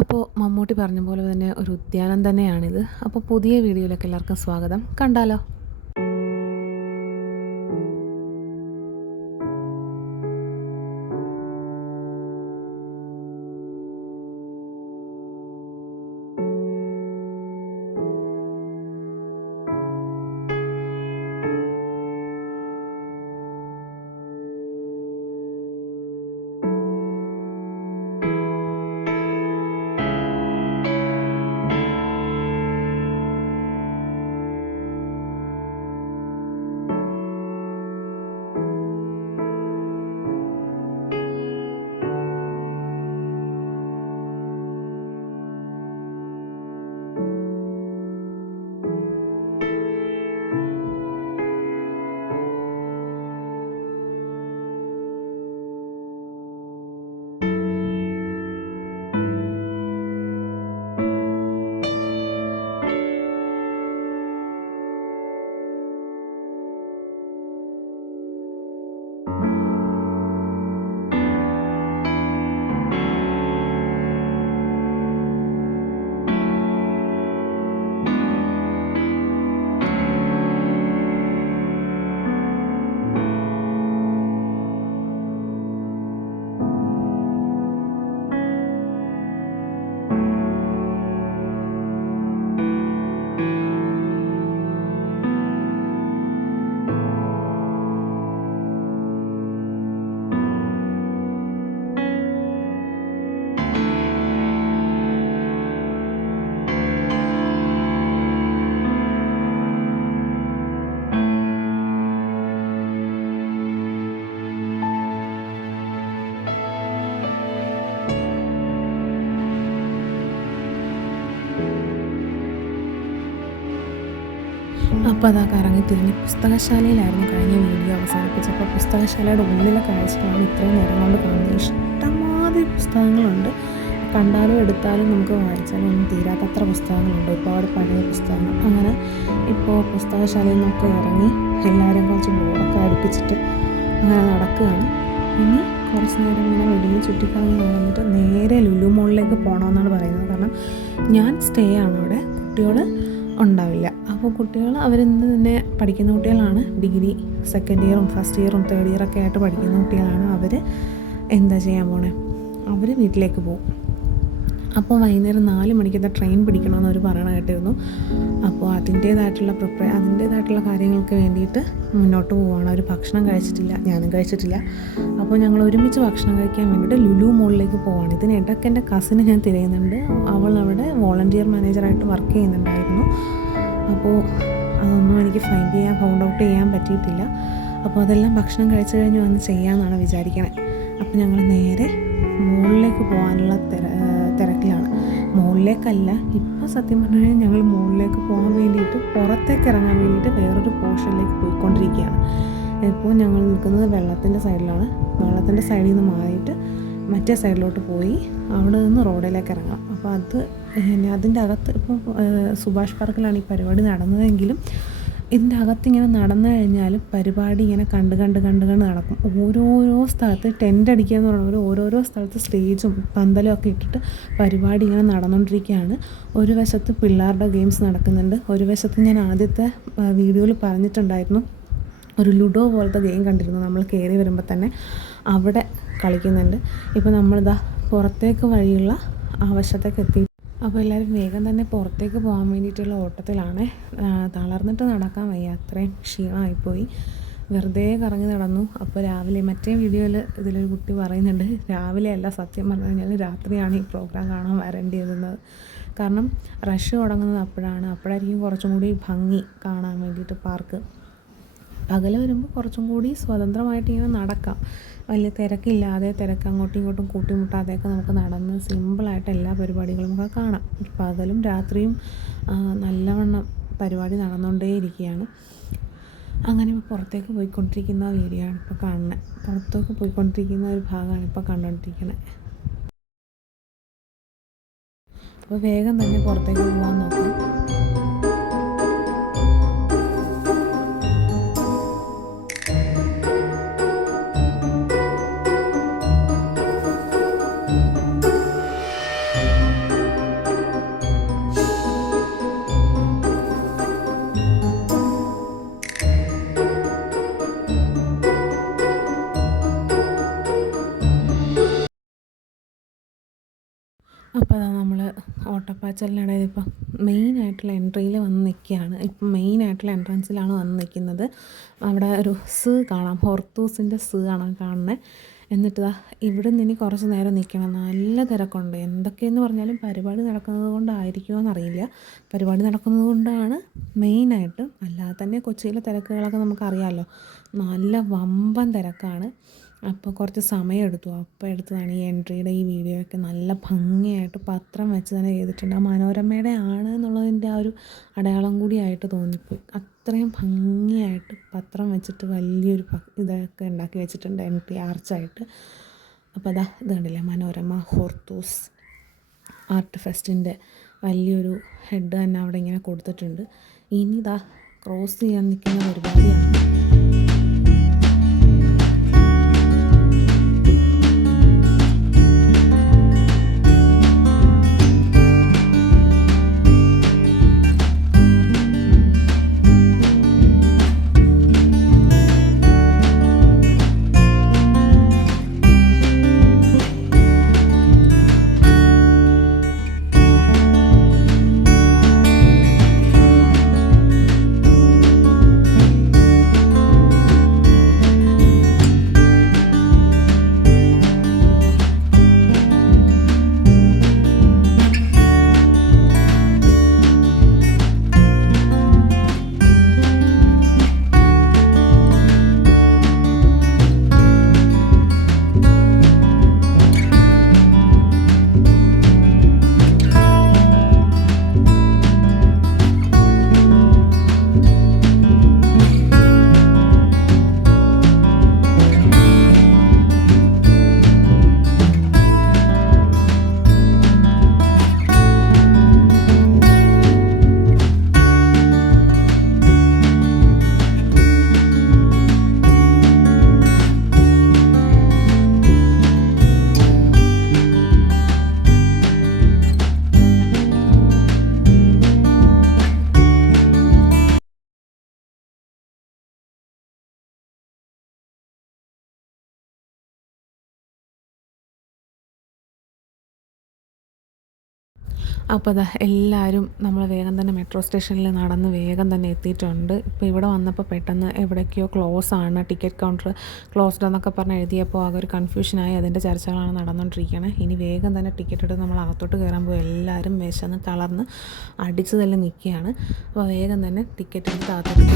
അപ്പോൾ മമ്മൂട്ടി പറഞ്ഞ പോലെ തന്നെ ഒരു ഉദ്യാനം തന്നെയാണിത്. അപ്പോൾ പുതിയ വീഡിയോയിലേക്ക് എല്ലാവർക്കും സ്വാഗതം. കണ്ടാലോ? അപ്പോൾ അതാ കറങ്ങി തിരിഞ്ഞ് പുസ്തകശാലയിലായിരുന്നു കഴിഞ്ഞ വീഡിയോ അവസാനിപ്പിച്ചപ്പോൾ പുസ്തകശാലയുടെ ഉള്ളിലെ കാഴ്ചകളാണ് ഇത്രയും നേരം കൊണ്ട് കാണുന്നത്. ഇഷ്ടംമാതിരി പുസ്തകങ്ങളുണ്ട്. കണ്ടാലും എടുത്താലും നമുക്ക് വായിച്ചാലും ഒന്നും തീരാത്തത്ര പുസ്തകങ്ങളുണ്ട്. ഒരുപാട് പഴയ പുസ്തകങ്ങൾ. അങ്ങനെ ഇപ്പോൾ പുസ്തകശാലയിൽ നിന്നൊക്കെ ഇറങ്ങി എല്ലാവരും കുറച്ച് ബോർഡൊക്കെ അടുപ്പിച്ചിട്ട് അങ്ങനെ നടക്കുകയാണ്. ഇനി കുറച്ച് നേരം ഇങ്ങനെ വെളിയിൽ ചുറ്റിക്കറങ്ങി വന്നിട്ട് നേരെ ലുലു മോളിലേക്ക് പോകണമെന്നാണ് പറയുന്നത്. കാരണം ഞാൻ സ്റ്റേ ആണ് അവിടെ, കുട്ടികൾ ഉണ്ടാവില്ല. അപ്പോൾ കുട്ടികൾ അവരിന്ന് തന്നെ പഠിക്കുന്ന കുട്ടികളാണ്. ഡിഗ്രി സെക്കൻഡ് ഇയറും ഫസ്റ്റ് ഇയറും തേർഡ് ഇയറൊക്കെ ആയിട്ട് പഠിക്കുന്ന കുട്ടികളാണ്. അവർ എന്താ ചെയ്യാൻ പോണേ, അവർ വീട്ടിലേക്ക് പോകും. അപ്പോൾ വൈകുന്നേരം 4 മണിക്കത്തെ ട്രെയിൻ പിടിക്കണമെന്ന് അവർ പറയണ കേട്ടിരുന്നു. അപ്പോൾ അതിൻ്റേതായിട്ടുള്ള കാര്യങ്ങൾക്ക് വേണ്ടിയിട്ട് മുന്നോട്ട് പോവുകയാണ്. അവർ ഭക്ഷണം കഴിച്ചിട്ടില്ല, ഞാനും കഴിച്ചിട്ടില്ല. അപ്പോൾ ഞങ്ങൾ ഒരുമിച്ച് ഭക്ഷണം കഴിക്കാൻ വേണ്ടിയിട്ട് ലുലു മോളിലേക്ക് പോവുകയാണ്. ഇതിനിടയ്ക്ക് എൻ്റെ കസിന് ഞാൻ തിരയുന്നുണ്ട്. അവൾ അവിടെ വോളണ്ടിയർ മാനേജറായിട്ട് വർക്ക് ചെയ്യുന്നുണ്ടായിരുന്നു. അപ്പോൾ അതൊന്നും എനിക്ക് ഫൗണ്ട് ഔട്ട് ചെയ്യാൻ പറ്റിയിട്ടില്ല. അപ്പോൾ അതെല്ലാം ഭക്ഷണം കഴിച്ചു കഴിഞ്ഞ് വന്ന് ചെയ്യാമെന്നാണ് വിചാരിക്കണേ. അപ്പോൾ ഞങ്ങൾ നേരെ മുകളിലേക്ക് പോകാനുള്ള തിരക്കിലാണ്. മുകളിലേക്കല്ല, ഇപ്പോൾ സത്യം പറഞ്ഞു കഴിഞ്ഞാൽ ഞങ്ങൾ മുകളിലേക്ക് പോകാൻ വേണ്ടിയിട്ട് പുറത്തേക്ക് ഇറങ്ങാൻ വേണ്ടിയിട്ട് വേറൊരു പോർഷനിലേക്ക് പോയിക്കൊണ്ടിരിക്കുകയാണ്. ഇപ്പോൾ ഞങ്ങൾ നിൽക്കുന്നത് വെള്ളത്തിൻ്റെ സൈഡിലാണ്. വെള്ളത്തിൻ്റെ സൈഡിൽ നിന്ന് മാറിയിട്ട് മറ്റേ സൈഡിലോട്ട് പോയി അവിടെ നിന്ന് റോഡിലേക്ക് ഇറങ്ങാം. അപ്പോൾ അതിൻ്റെ അകത്ത് ഇപ്പോൾ സുഭാഷ് പാർക്കിലാണ് ഈ പരിപാടി നടന്നതെങ്കിലും ഇതിൻ്റെ അകത്തിങ്ങനെ നടന്നു കഴിഞ്ഞാൽ പരിപാടി ഇങ്ങനെ കണ്ട് നടക്കും. ഓരോരോ സ്ഥലത്ത് ടെൻ്റ് അടിക്കുക എന്ന് പറയുന്നത് ഓരോരോ സ്ഥലത്ത് സ്റ്റേജും പന്തലും ഒക്കെ ഇട്ടിട്ട് പരിപാടി ഇങ്ങനെ നടന്നുകൊണ്ടിരിക്കുകയാണ്. ഒരു വശത്ത് പിള്ളേരുടെ ഗെയിംസ് നടക്കുന്നുണ്ട്. ഒരു വശത്ത് ഞാൻ ആദ്യത്തെ വീഡിയോയിൽ പറഞ്ഞിട്ടുണ്ടായിരുന്നു, ഒരു ലുഡോ പോലത്തെ ഗെയിം കണ്ടിരുന്നു. നമ്മൾ കയറി വരുമ്പോൾ തന്നെ അവിടെ കളിക്കുന്നുണ്ട്. ഇപ്പോൾ നമ്മളിതാ പുറത്തേക്ക് വഴിയുള്ള ആ വശത്തേക്ക് എത്തി. അപ്പോൾ എല്ലാവരും വേഗം തന്നെ പുറത്തേക്ക് പോകാൻ വേണ്ടിയിട്ടുള്ള ഓട്ടത്തിലാണ്. തളർന്നിട്ട് നടക്കാൻ വയ്യ, അത്രയും ക്ഷീണമായിപ്പോയി. വെറുതെ കറങ്ങി നടന്നു. അപ്പോൾ രാവിലെ മറ്റേ വീഡിയോയിൽ ഇതിലൊരു കുട്ടി പറയുന്നുണ്ട്, രാവിലെ അല്ല സത്യം പറഞ്ഞു കഴിഞ്ഞാൽ രാത്രിയാണ് ഈ പ്രോഗ്രാം കാണാൻ വരേണ്ടിയിരുന്നത്. കാരണം റഷ് തുടങ്ങുന്നത് അപ്പോഴായിരിക്കും കുറച്ചും കൂടി ഭംഗി കാണാൻ വേണ്ടിയിട്ട് പാർക്ക്. പകൽ വരുമ്പോൾ കുറച്ചും കൂടി സ്വതന്ത്രമായിട്ട് ഇങ്ങനെ നടക്കാം, വലിയ തിരക്കില്ലാതെ, അങ്ങോട്ടും ഇങ്ങോട്ടും കൂട്ടിമുട്ടാതെയൊക്കെ നമുക്ക് നടന്ന് സിമ്പിളായിട്ട് എല്ലാ പരിപാടികളും ഒക്കെ കാണാം. പകലും രാത്രിയും നല്ലവണ്ണം പരിപാടി നടന്നുകൊണ്ടേയിരിക്കുകയാണ്. അങ്ങനെ പുറത്തേക്ക് പോയിക്കൊണ്ടിരിക്കുന്ന വീഡിയോ ആണ് ഇപ്പോൾ കാണുന്നത്. പുറത്തേക്ക് പോയിക്കൊണ്ടിരിക്കുന്ന ഒരു ഭാഗമാണ് ഇപ്പോൾ കണ്ടുകൊണ്ടിരിക്കുന്നത്. അപ്പോൾ വേഗം തന്നെ പുറത്തേക്ക് പോകാൻ നോക്കാം. ഓട്ടപ്പാച്ചലിനിടയിൽ ഇപ്പം മെയിനായിട്ടുള്ള എൻട്രിയിൽ വന്ന് നിൽക്കുകയാണ്. ഇപ്പം മെയിനായിട്ടുള്ള എൻട്രൻസിലാണ് വന്ന് നിൽക്കുന്നത്. അവിടെ ഒരു കാണാം, ഹോർത്തൂസിൻ്റെ കാണാൻ കാണുന്നത്. എന്നിട്ട് ഇവിടെ നിന്ന് ഇനി കുറച്ച് നേരം നിൽക്കണം. നല്ല തിരക്കുണ്ട്. എന്തൊക്കെയെന്ന് പറഞ്ഞാലും പരിപാടി നടക്കുന്നത് കൊണ്ടായിരിക്കുമോ എന്നറിയില്ല. പരിപാടി നടക്കുന്നത് കൊണ്ടാണ് മെയിനായിട്ട്. അല്ലാതെ തന്നെ കൊച്ചിയിലെ തിരക്കുകളൊക്കെ നമുക്കറിയാമല്ലോ. നല്ല വമ്പൻ തിരക്കാണ്. അപ്പോൾ കുറച്ച് സമയമെടുത്തു. അപ്പോൾ എടുത്തതാണ് ഈ എൻട്രിയുടെ ഈ വീഡിയോ ഒക്കെ. നല്ല ഭംഗിയായിട്ട് പത്രം വെച്ച് തന്നെ ചെയ്തിട്ടുണ്ട്. ആ മനോരമയുടെ ആണ് എന്നുള്ളതിൻ്റെ ആ ഒരു അടയാളം കൂടിയായിട്ട് തോന്നിപ്പോയി. അത്രയും ഭംഗിയായിട്ട് പത്രം വെച്ചിട്ട് വലിയൊരു ഇതൊക്കെ ഉണ്ടാക്കി വെച്ചിട്ടുണ്ട് എൻട്രി ആർച്ചായിട്ട്. അപ്പോൾ ഇത് കണ്ടില്ലേ, മനോരമ ഹോർത്തൂസ് ആർട്ട് ഫെസ്റ്റിൻ്റെ വലിയൊരു ഹെഡ് തന്നെ അവിടെ ഇങ്ങനെ കൊടുത്തിട്ടുണ്ട്. ഇനി ക്രോസ് ചെയ്യാൻ നിൽക്കുന്ന പരിപാടിയാണ്. അപ്പോൾ എല്ലാവരും നമ്മൾ വേഗം തന്നെ മെട്രോ സ്റ്റേഷനിൽ നടന്ന് വേഗം തന്നെ എത്തിയിട്ടുണ്ട്. ഇപ്പോൾ ഇവിടെ വന്നപ്പോൾ പെട്ടെന്ന് എവിടേക്കോ ക്ലോസ് ആണ്, ടിക്കറ്റ് കൗണ്ടർ ക്ലോസ്ഡ് എന്നൊക്കെ പറഞ്ഞ് എഴുതിയപ്പോൾ ആകെ ഒരു കൺഫ്യൂഷനായി. അതിൻ്റെ ചർച്ചകളാണ് നടന്നുകൊണ്ടിരിക്കുന്നത്. ഇനി വേഗം തന്നെ ടിക്കറ്റ് എടുത്ത് നമ്മൾ അകത്തോട്ട് കയറാൻ പോയി. എല്ലാവരും വിശന്ന് തളർന്ന് അടിച്ച് തന്നെ നിൽക്കുകയാണ്. അപ്പോൾ വേഗം തന്നെ ടിക്കറ്റ് എടുത്ത് അകത്തോട്ട്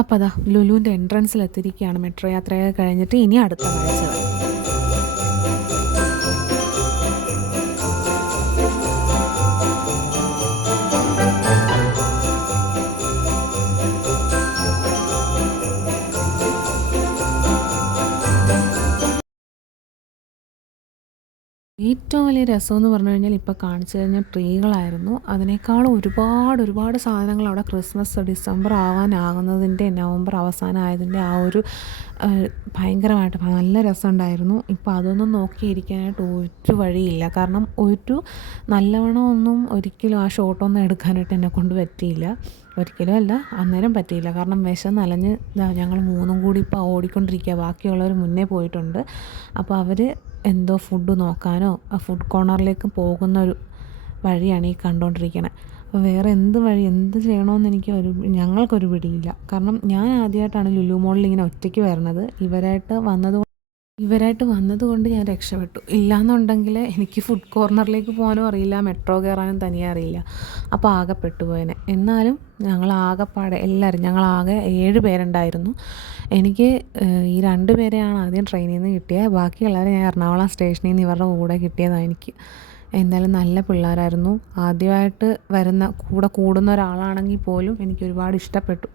അപ്പോൾ ലുലുവിൻ്റെ എൻട്രൻസിൽ എത്തിയിരിക്കുകയാണ്. മെട്രോ യാത്രയൊക്കെ കഴിഞ്ഞിട്ട് ഇനി അടുത്ത കാഴ്ചകൾ. ഏറ്റവും വലിയ രസമെന്ന് പറഞ്ഞു കഴിഞ്ഞാൽ ഇപ്പോൾ കാണിച്ചു കഴിഞ്ഞ ട്രീകളായിരുന്നു. അതിനേക്കാളും ഒരുപാട് സാധനങ്ങൾ അവിടെ ക്രിസ്മസ് ഡിസംബർ ആവാനാകുന്നതിൻ്റെ നവംബർ അവസാനമായതിൻ്റെ ആ ഒരു ഭയങ്കരമായിട്ട് നല്ല രസമുണ്ടായിരുന്നു. ഇപ്പോൾ അതൊന്നും നോക്കിയിരിക്കാനായിട്ട് ഒരു വഴിയില്ല. കാരണം നല്ലവണ്ണം ഒരിക്കലും ആ ഷോട്ടൊന്നും എടുക്കാനായിട്ട് എന്നെക്കൊണ്ട് പറ്റിയില്ല. ഒരിക്കലും അല്ല, അന്നേരം പറ്റിയില്ല. കാരണം വിശന്നലഞ്ഞ് ഞങ്ങൾ മൂന്നും കൂടി ഇപ്പോൾ ഓടിക്കൊണ്ടിരിക്കുക. ബാക്കിയുള്ളവർ മുന്നേ പോയിട്ടുണ്ട്. അപ്പോൾ അവർ എന്തോ ഫുഡ് നോക്കാനോ ആ ഫുഡ് കോർണറിലേക്ക് പോകുന്നൊരു വഴിയാണ് ഈ കണ്ടുകൊണ്ടിരിക്കുന്നത്. അപ്പോൾ വേറെ എന്ത് വഴി എന്ത് ചെയ്യണമെന്ന് ഞങ്ങൾക്കൊരു പിടിയില്ല. കാരണം ഞാൻ ആദ്യമായിട്ടാണ് ലുലു മോളിൽ ഇങ്ങനെ ഒറ്റയ്ക്ക് വരണത്. ഇവരായിട്ട് വന്നതുകൊണ്ട് ഞാൻ രക്ഷപ്പെട്ടു. ഇല്ലയെന്നുണ്ടെങ്കിൽ എനിക്ക് ഫുഡ് കോർണറിലേക്ക് പോകാനും അറിയില്ല, മെട്രോ കയറാനും തനിയെ അറിയില്ല. അപ്പോൾ ആകെ പെട്ടുപോയനെ. എന്നാലും ഞങ്ങളാകെ 7 പേരുണ്ടായിരുന്നു. എനിക്ക് ഈ 2 പേരെയാണ് ആദ്യം ട്രെയിനിൽ നിന്ന് കിട്ടിയത്. ബാക്കിയുള്ളവരെ ഞാൻ എറണാകുളം സ്റ്റേഷനിൽ നിന്ന് ഇവരുടെ കൂടെ കിട്ടിയതാണ് എനിക്ക്. എന്തായാലും നല്ല പിള്ളേരായിരുന്നു. ആദ്യമായിട്ട് കൂടെ കൂടുന്ന ഒരാളാണെങ്കിൽ പോലും എനിക്ക് ഒരുപാട് ഇഷ്ടപ്പെട്ടു.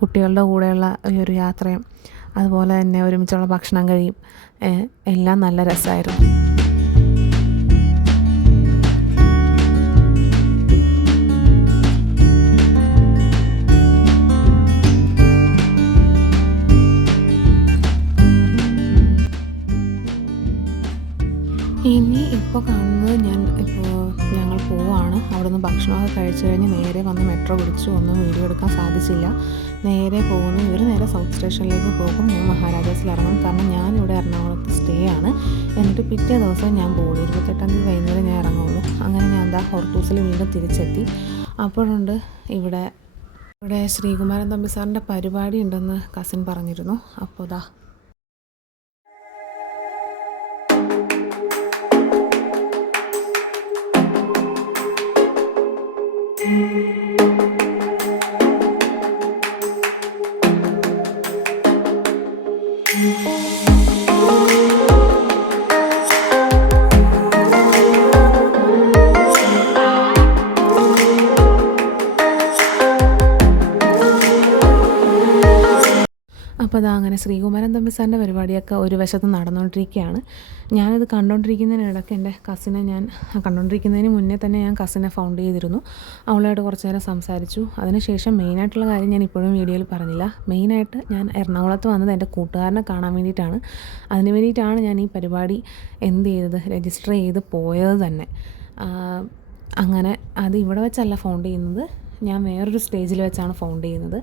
കുട്ടികളുടെ കൂടെയുള്ള ഈ ഒരു യാത്രയും അതുപോലെ തന്നെ ഒരുമിച്ചുള്ള ഭക്ഷണം കഴിയും എല്ലാം നല്ല രസമായിരുന്നു. ഇപ്പോൾ കാണുന്നത് ഞങ്ങൾ പോവാണ്. അവിടുന്ന് ഭക്ഷണമൊക്കെ കഴിച്ചു കഴിഞ്ഞ് നേരെ വന്ന് മെട്രോ പിടിച്ചു. ഒന്നും വീഡിയോ എടുക്കാൻ സാധിച്ചില്ല. നേരെ പോകുന്നു. ഇവർ നേരെ സൗത്ത് സ്റ്റേഷനിലേക്ക് പോകും. ഞാൻ മഹാരാജാസിൽ ഇറങ്ങും. കാരണം ഞാനിവിടെ എറണാകുളത്ത് സ്റ്റേ ആണ്. എന്നിട്ട് പിറ്റേ ദിവസം ഞാൻ പോകും. 28-ാം തീയതി വൈകുന്നേരം ഞാൻ ഇറങ്ങുള്ളൂ. അങ്ങനെ ഞാൻ ഹോർത്തൂസിൽ വീണ്ടും തിരിച്ചെത്തി. അപ്പോഴുണ്ട് ഇവിടെ ശ്രീകുമാരൻ തമ്പി സാറിൻ്റെ പരിപാടി ഉണ്ടെന്ന് കസിൻ പറഞ്ഞിരുന്നു. അപ്പോൾ അപ്പോൾ അങ്ങനെ ശ്രീകുമാരൻ തമ്പി സാറിൻ്റെ പരിപാടിയൊക്കെ ഒരു വശത്ത് നടന്നുകൊണ്ടിരിക്കുകയാണ്. ഞാനിത് കണ്ടുകൊണ്ടിരിക്കുന്നതിനിടയ്ക്ക് എൻ്റെ കസിനെ കണ്ടുകൊണ്ടിരിക്കുന്നതിന് മുന്നേ തന്നെ ഞാൻ കസിനെ ഫൗണ്ട് ചെയ്തിരുന്നു. അവളായിട്ട് കുറച്ച് നേരം സംസാരിച്ചു. അതിനുശേഷം മെയിനായിട്ടുള്ള കാര്യം ഞാൻ ഇപ്പോഴും വീഡിയോയിൽ പറഞ്ഞില്ല. മെയിനായിട്ട് ഞാൻ എറണാകുളത്ത് വന്നത് എൻ്റെ കൂട്ടുകാരനെ കാണാൻ വേണ്ടിയിട്ടാണ്. അതിന് വേണ്ടിയിട്ടാണ് ഞാൻ ഈ പരിപാടി രജിസ്റ്റർ ചെയ്ത് പോയത് തന്നെ. അങ്ങനെ അത് ഇവിടെ വെച്ചല്ല ഫൗണ്ട് ചെയ്യുന്നത്, ഞാൻ വേറൊരു സ്റ്റേജിൽ വെച്ചാണ് ഫൗണ്ട് ചെയ്യുന്നത്.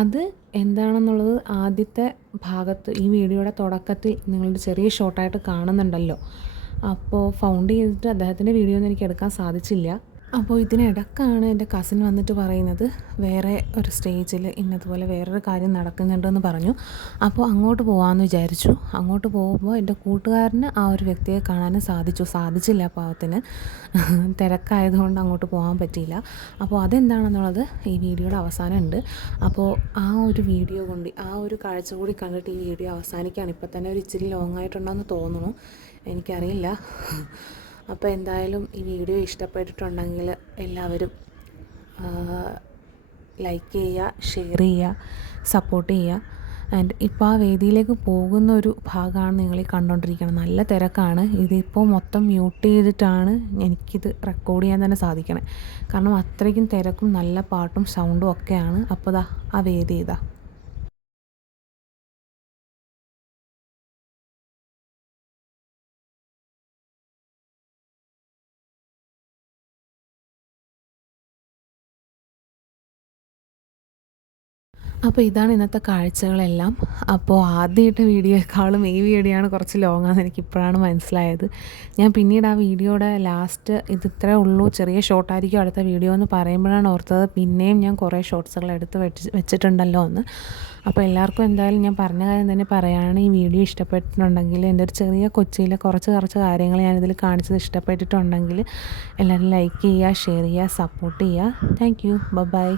അത് എന്താണെന്നുള്ളത് ആദ്യത്തെ ഭാഗത്ത് ഈ വീഡിയോയുടെ തുടക്കത്തിൽ നിങ്ങളുടെ ചെറിയ ഷോർട്ടായിട്ട് കാണുന്നുണ്ടല്ലോ. അപ്പോൾ ഫൗണ്ട് ചെയ്തിട്ട് അദ്ദേഹത്തിൻ്റെ വീഡിയോ ഒന്നും എനിക്ക് എടുക്കാൻ സാധിച്ചില്ല. അപ്പോൾ ഇതിനിടക്കാണ് എൻ്റെ കസിൻ വന്നിട്ട് പറയുന്നത് വേറെ ഒരു സ്റ്റേജിൽ ഇന്നതുപോലെ വേറൊരു കാര്യം നടക്കുന്നുണ്ടെന്ന് പറഞ്ഞു. അപ്പോൾ അങ്ങോട്ട് പോകാമെന്ന് വിചാരിച്ചു. അങ്ങോട്ട് പോകുമ്പോൾ എൻ്റെ കൂട്ടുകാരന് ആ ഒരു വ്യക്തിയെ കാണാനും സാധിച്ചില്ല. പാവത്തിന് തിരക്കായതുകൊണ്ട് അങ്ങോട്ട് പോകാൻ പറ്റിയില്ല. അപ്പോൾ അതെന്താണെന്നുള്ളത് ഈ വീഡിയോയുടെ അവസാനം ഉണ്ട്. അപ്പോൾ ആ ഒരു കാഴ്ച കൂടി കണ്ടിട്ട് ഈ വീഡിയോ അവസാനിക്കുകയാണ്. ഇപ്പോൾ തന്നെ ഒരു ഇച്ചിരി ലോങ് ആയിട്ടുണ്ടെന്ന് തോന്നുന്നു, എനിക്കറിയില്ല. അപ്പോൾ എന്തായാലും ഈ വീഡിയോ ഇഷ്ടപ്പെട്ടിട്ടുണ്ടെങ്കിൽ എല്ലാവരും ലൈക്ക് ചെയ്യുക, ഷെയർ ചെയ്യുക, സപ്പോർട്ട് ചെയ്യുക. ആൻഡ് ഇപ്പോൾ ആ വേദിയിലേക്ക് പോകുന്ന ഒരു ഭാഗമാണ് നിങ്ങൾ ഈ കണ്ടുകൊണ്ടിരിക്കുന്നത്. നല്ല തിരക്കാണ്. ഇതിപ്പോൾ മൊത്തം മ്യൂട്ട് ചെയ്തിട്ടാണ് എനിക്കിത് റെക്കോർഡ് ചെയ്യാൻ തന്നെ സാധിക്കണേ. കാരണം അത്രയ്ക്കും തിരക്കും നല്ല പാട്ടും സൗണ്ടും ഒക്കെയാണ്. അപ്പോൾ ആ വേദി അപ്പോൾ ഇതാണ് ഇന്നത്തെ കാഴ്ചകളെല്ലാം. അപ്പോൾ ആദ്യമായിട്ട് വീഡിയോയെക്കാളും ഈ വീഡിയോ ആണ് കുറച്ച് ലോങ്ങാണെന്ന് എനിക്കിപ്പോഴാണ് മനസ്സിലായത്. ഞാൻ പിന്നീട് ആ വീഡിയോയുടെ ലാസ്റ്റ് ഇത്രേ ഉള്ളൂ, ചെറിയ ഷോർട്ടായിരിക്കും അടുത്ത വീഡിയോ എന്ന് പറയുമ്പോഴാണ് ഓർത്തത് പിന്നെയും ഞാൻ കുറേ ഷോർട്സുകൾ വെച്ചിട്ടുണ്ടല്ലോ എന്ന്. അപ്പോൾ എല്ലാവർക്കും എന്തായാലും ഞാൻ പറഞ്ഞ കാര്യം തന്നെ പറയുകയാണ്, ഈ വീഡിയോ ഇഷ്ടപ്പെട്ടിട്ടുണ്ടെങ്കിൽ എൻ്റെ ഒരു ചെറിയ കൊച്ചിയിലെ കുറച്ച് കാര്യങ്ങൾ ഞാനിതിൽ കാണിച്ചത് ഇഷ്ടപ്പെട്ടിട്ടുണ്ടെങ്കിൽ എല്ലാവരും ലൈക്ക് ചെയ്യുക, ഷെയർ ചെയ്യുക, സപ്പോർട്ട് ചെയ്യുക. Thank you. ബൈ.